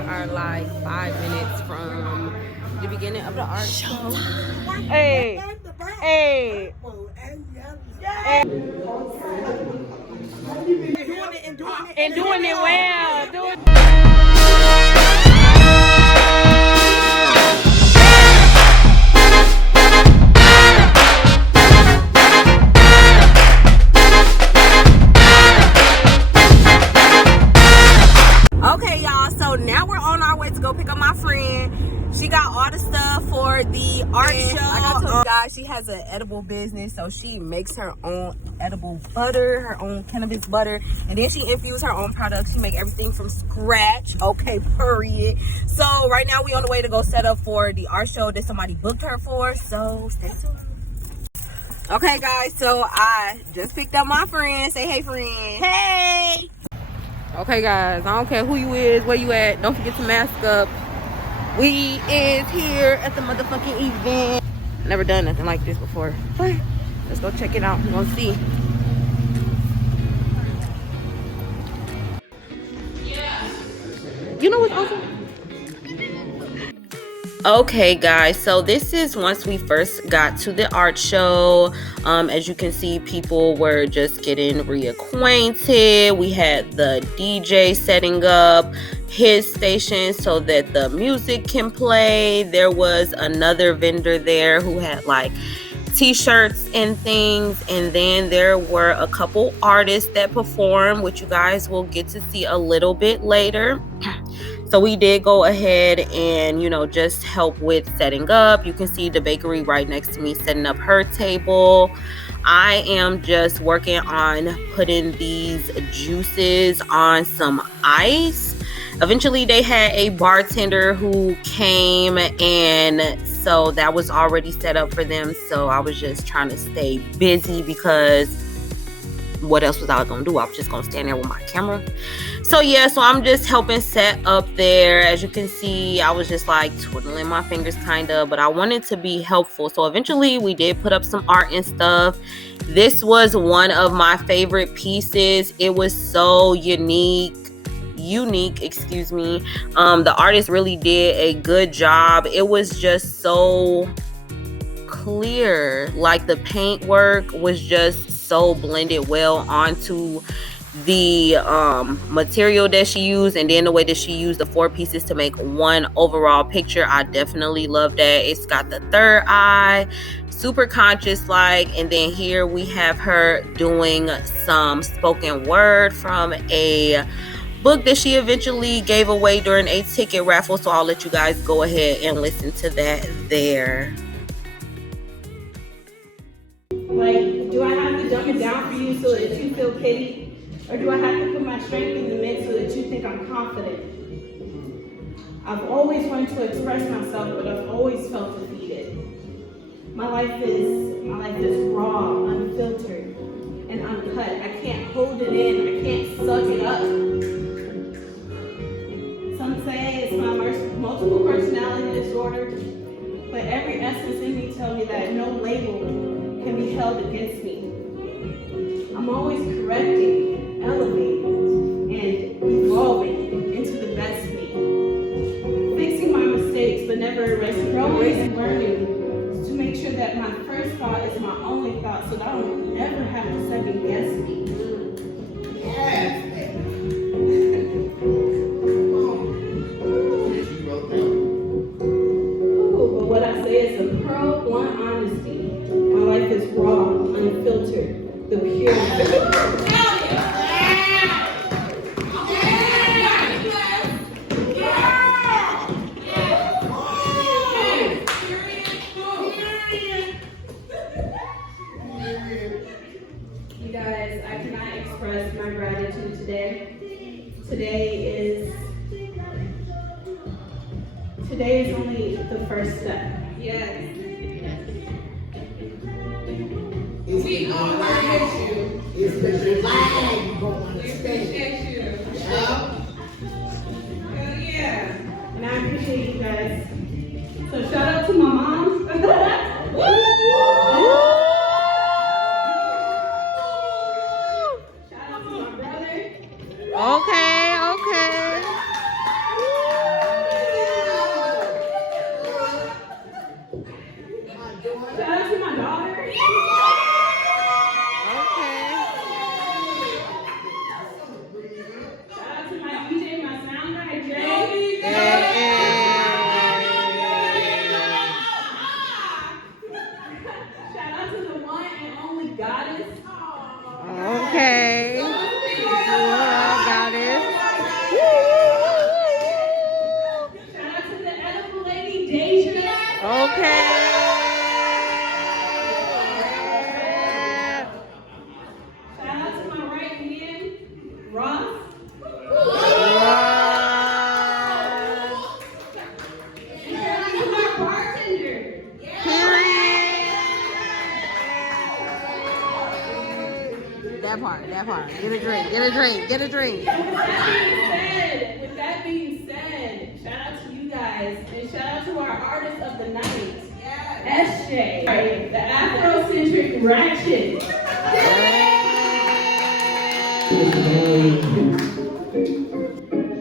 are like 5 minutes from the beginning of the art show. Hey, hey, hey. And doing it well. Okay, y'all, so now we're on our way to go pick up my friend. She got all the stuff for the art show. Like I told you guys, she has an edible business, so she makes her own edible butter, her own cannabis butter, and then she infuses her own products. She make everything from scratch. Okay, period. So right now we on the way to go set up for the art show that somebody booked her for, so stay tuned. Okay, guys, so I just picked up my friend. Say hey, friend. Hey! Okay, guys, I don't care who you is, where you at, don't forget to mask up. We is here at the motherfucking event. Never done nothing like this before, but let's go check it out. We're gonna see. You know what's awesome? Okay, guys, so this is once we first got to the art show. As you can see, people were just getting reacquainted. We had the DJ setting up his station so that the music can play. There was another vendor there who had like t-shirts and things, and then there were a couple artists that performed, which you guys will get to see a little bit later. So we did go ahead and, you know, just help with setting up. You can see the bakery right next to me setting up her table. I am just working on putting these juices on some ice. Eventually they had a bartender who came, and so that was already set up for them. So I was just trying to stay busy because what else was I gonna do? I was just gonna stand there with my camera. So yeah, so I'm just helping set up there. As you can see, I was just like twiddling my fingers kind of, but I wanted to be helpful. So eventually we did put up some art and stuff. This was one of my favorite pieces. It was so unique, excuse me. The artist really did a good job. It was just so clear. Like the paint work was just so blended well onto the material that she used, and then the way that she used the 4 pieces to make one overall picture. I definitely love that. It's got the third eye, super conscious like, and then here we have her doing some spoken word from a book that she eventually gave away during a ticket raffle. So I'll let you guys go ahead and listen to that there. Like, do I have to dumb it down for you so that you feel pity? Or do I have to put my strength in the mix so that you think I'm confident? I've always wanted to express myself, but I've always felt defeated. My life is raw, unfiltered, and uncut. I can't hold it in, I can't suck it up. Some say it's my multiple personality disorder, but every essence in me tells me that no label can be held against me. I'm always correcting, elevating, and evolving into the best me. Fixing my mistakes, but never erasing. Growing and learning to make sure that my first thought is my only thought, so that I don't never have to second guess me. Yes. Ooh, but what I say is a pearl blunt honesty. My life is raw, unfiltered, the pure. You guys, I cannot express my gratitude today. Today is only the first step. Yes. We all appreciate you. It's the flag going. We appreciate you. Hell yeah. And I appreciate you guys. So shout out to my mom. Woo! Shout out to my brother. Okay. part. Get a drink. With that being said, shout out to you guys and shout out to our artist of the night, SJ, the Afrocentric Ratchet.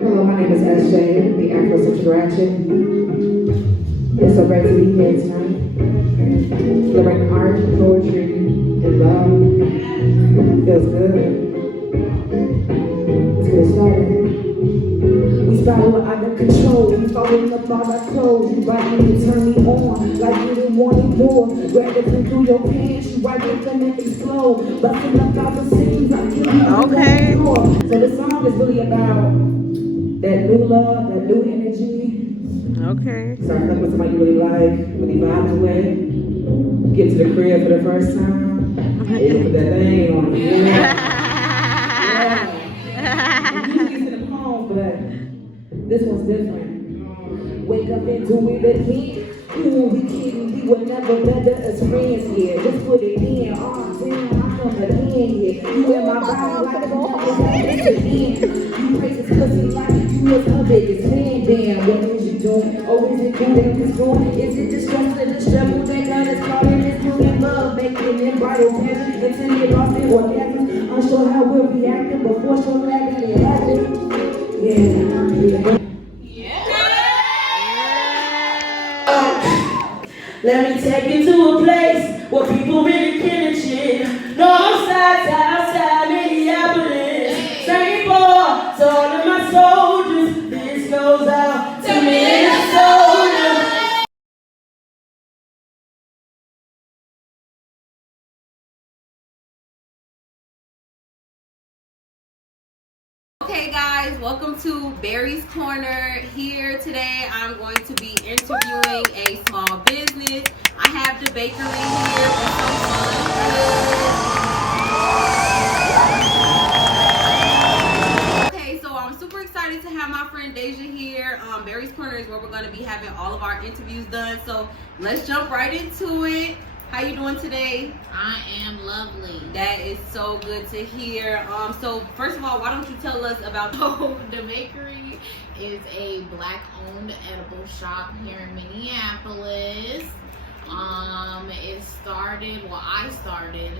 Hello, my name is SJ, the Afrocentric Ratchet. It's so great to be here tonight. Celebrating art, poetry, and love. Feels good. Let's get started. We spiral out of control. We falling up all our clothes. You bite me and turn me on like you didn't want it more. Grab it through your pants. You right there finna explode. Busting up all the seams. I'm killing you. Okay. So the song is really about that new love, that new energy. Okay. Start fucking with somebody you really like, really vibing with. Get to the crib for the first time. And you put that thing on. You get to the home, but this one's different. Wake up and do it again. Ooh, we kidding, we were never better as friends here. Just put it in, oh damn, I come again here. You in my body like a never this again. You crazy pussy like you was her biggest fan. Damn, what is you doing? Oh, is it good in this room? Is it the stress of the struggle that got us caught in this movie? Love making them vital passion until they lost it or never. Unsure how we'll be acting before so laughing it happened. Yeah. Let me take you to a place where people really killing shit. North side, south side, Minneapolis. St. Paul, to all of my soldiers. This goes out to Minnesota. Okay guys, welcome to Barry's Corner. Here today I'm going to be interviewing a small business. I have the bakery here for some fun. Okay, so I'm super excited to have my friend Deja here. Barry's Corner is where we're going to be having all of our interviews done. So let's jump right into it. How you doing today? I am lovely. That is so good to hear. So first of all, why don't you tell us about The bakery is a black-owned edible shop here in Minneapolis. It started, well, I started,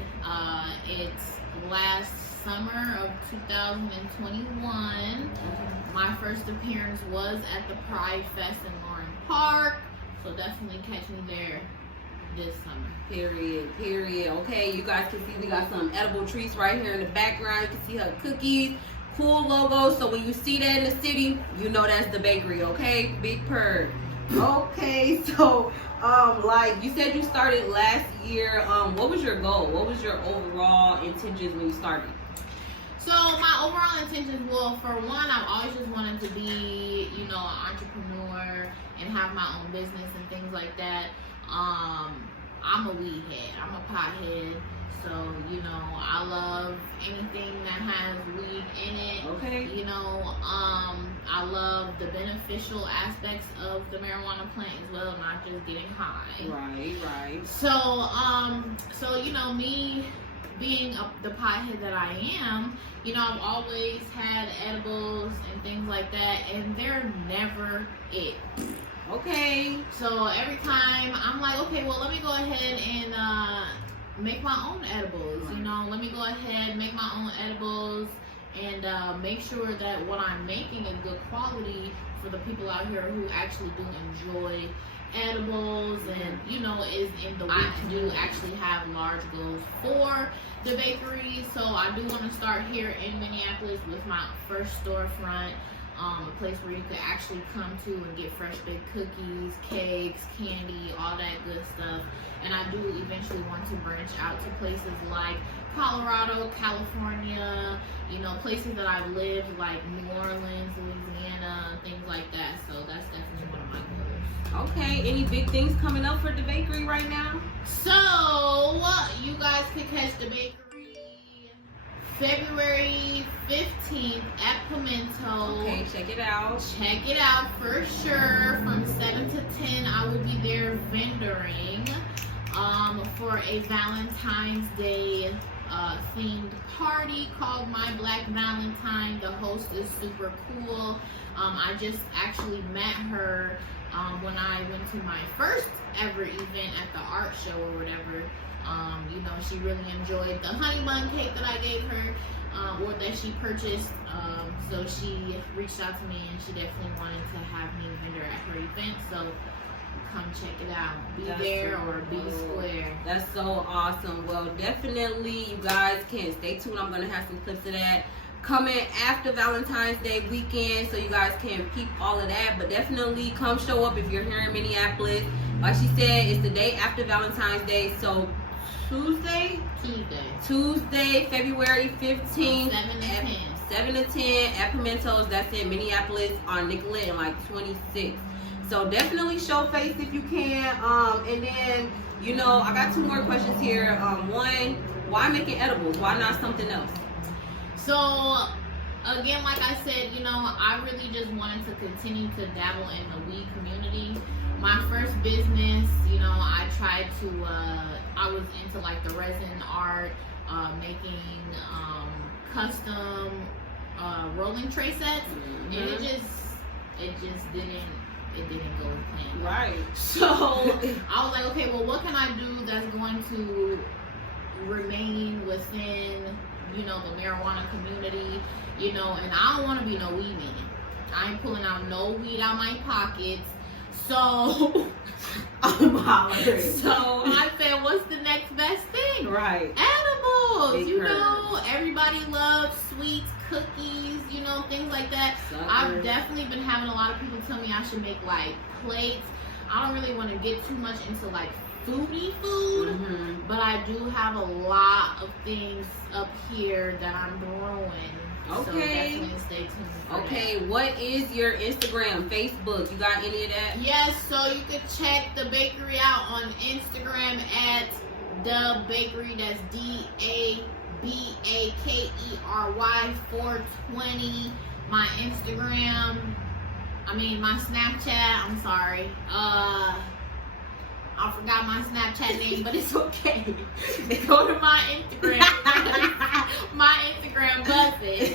it's last summer of 2021. My first appearance was at the Pride Fest in Loring Park, so definitely catch me there this summer. Period. Okay, you guys can see we got some edible treats right here in the background. You can see her cookies, cool logo. So when you see that in the city, you know that's the bakery, okay? Big purr. Okay, so like you said you started last year. What was your goal? What was your overall intentions when you started? So my overall intentions, well, for one, I've always just wanted to be, you know, an entrepreneur and have my own business and things like that. I'm a weed head. I'm a pot head. So, you know, I love anything that has weed in it. Okay. You know, I love the beneficial aspects of the marijuana plant as well, not just getting high. Right. So you know, me being the pothead that I am, you know, I've always had edibles and things like that, and they're never it. Okay. So every time I'm like, okay, well, let me go ahead and make my own edibles. You know, let me go ahead, make my own edibles, and make sure that what I'm making is good quality for the people out here who actually do enjoy edibles, and you know, is in the week. I do actually have large goals for the bakery, so I do want to start here in Minneapolis with my first storefront, a place where you could actually come to and get fresh baked cookies, cakes, candy, all that good stuff. And I do eventually want to branch out to places like Colorado, California, you know, places that I've lived, like New Orleans, Louisiana, things like that. So that's definitely one of my goals. Okay, any big things coming up for the bakery right now? So you guys could catch the bakery February 15th at Pimento. Okay, check it out. Check it out for sure. From 7 to 10, I will be there vendoring for a Valentine's Day themed party called My Black Valentine. The host is super cool. I just actually met her when I went to my first ever event at the art show or whatever. You know, she really enjoyed the honey bun cake that I gave her, or that she purchased. So she reached out to me, and she definitely wanted to have me vendor at her event. So come check it out. Be That's there so or be cool. square. That's so awesome. Well, definitely you guys can stay tuned. I'm gonna have some clips of that coming after Valentine's Day weekend, so you guys can peep all of that. But definitely come show up if you're here in Minneapolis. Like she said, it's the day after Valentine's Day, so Tuesday, February 15th, 7 to 10 at Pimentos. That's in Minneapolis on Nicollet and like 26. So definitely show face if you can. And then, you know, I got 2 more questions here. One, why making edibles? Why not something else? So again, like I said, you know, I really just wanted to continue to dabble in the weed community. My first business, you know, I tried to, I was into like the resin art, making custom rolling tray sets, and it just didn't go as planned. Right. So I was like, okay, well, what can I do that's going to remain within, you know, the marijuana community, you know, and I don't want to be no weed man. I ain't pulling out no weed out my pockets. So I'm hollering. So I said, what's the next best thing? Right. Edibles. Big You curve. know, everybody loves sweets, cookies, you know, things like that. I've Suckers. definitely been having a lot of people tell me I should make like plates. I don't really want to get too much into like foodie food, but I do have a lot of things up here that I'm growing. So Okay. definitely stay tuned for Okay, what is your Instagram, Facebook? You got any of that? Yes, so you can check the bakery out on Instagram at the bakery. That's DABAKERY 420. My Instagram, my Snapchat. I'm sorry. I forgot my Snapchat name, but it's okay. Go to my Instagram. My Instagram buzzes.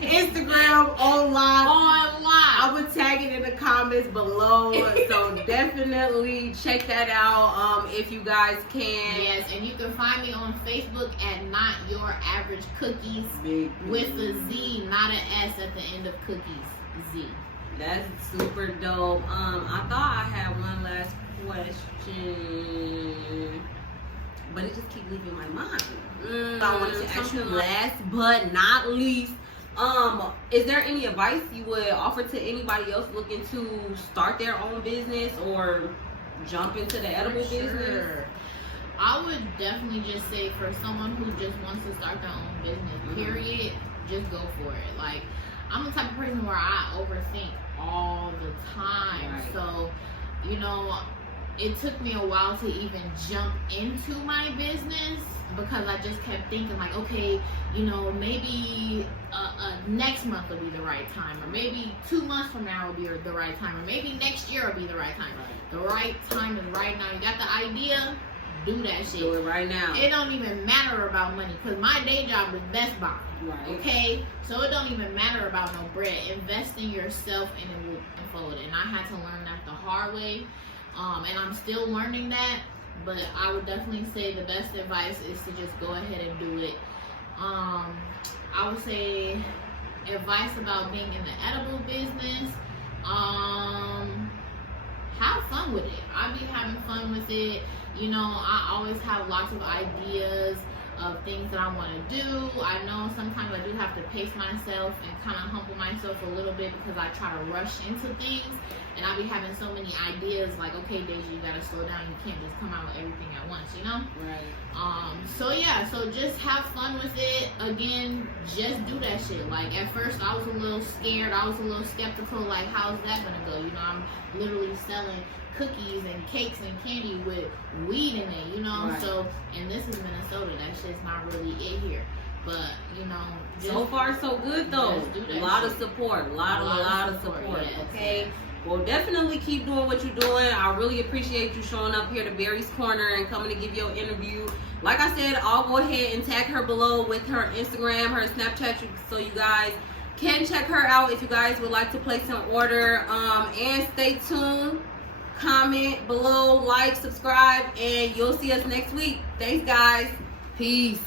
Instagram online. Online. I will tag it in the comments below. So definitely check that out if you guys can. Yes, and you can find me on Facebook at Not Your Average Cookies Big with a Z, not an S at the end of cookies. Z. That's super dope. I thought I had one last question, but it just keep leaving my mind. I wanted to ask you last but not least, is there any advice you would offer to anybody else looking to start their own business or jump into the edible business? I would definitely just say for someone who just wants to start their own business, period, just go for it. Like, I'm the type of person where I overthink all the time. Right. So, you know, it took me a while to even jump into my business because I just kept thinking like, okay, you know, maybe next month will be the right time, or maybe 2 months from now will be the right time, or maybe next year will be the right time. The right time is right now. You got the idea? Do that shit. Do it right now. It don't even matter about money because my day job is Best Buy. Right. Okay? So it don't even matter about no bread. Invest in yourself and it will unfold. And I had to learn that the hard way. And I'm still learning that. But I would definitely say the best advice is to just go ahead and do it. I would say advice about being in the edible business. Have fun with it. I be having fun with it. You know, I always have lots of ideas of things that I want to do. I know sometimes I do have to pace myself and kind of humble myself a little bit because I try to rush into things, and I be having so many ideas like, okay, Deja, you gotta slow down. You can't just come out with everything at once, you know? Right. So yeah, so just have fun with it. Again, just do that shit. Like, at first I was a little scared. I was a little skeptical. Like, how's that gonna go? You know, I'm literally selling cookies and cakes and candy with weed in it, you know? Right. So, and this is Minnesota. That shit's not really it here. But, you know, just, So far, so good though. just do that A lot shit. of support. A lot of support. Yes. Okay. Well, definitely keep doing what you're doing. I really appreciate you showing up here to Barry's Corner and coming to give your interview. Like I said, I'll go ahead and tag her below with her Instagram, her Snapchat, so you guys can check her out if you guys would like to place an order. And stay tuned. Comment below, like, subscribe, and you'll see us next week. Thanks, guys. Peace.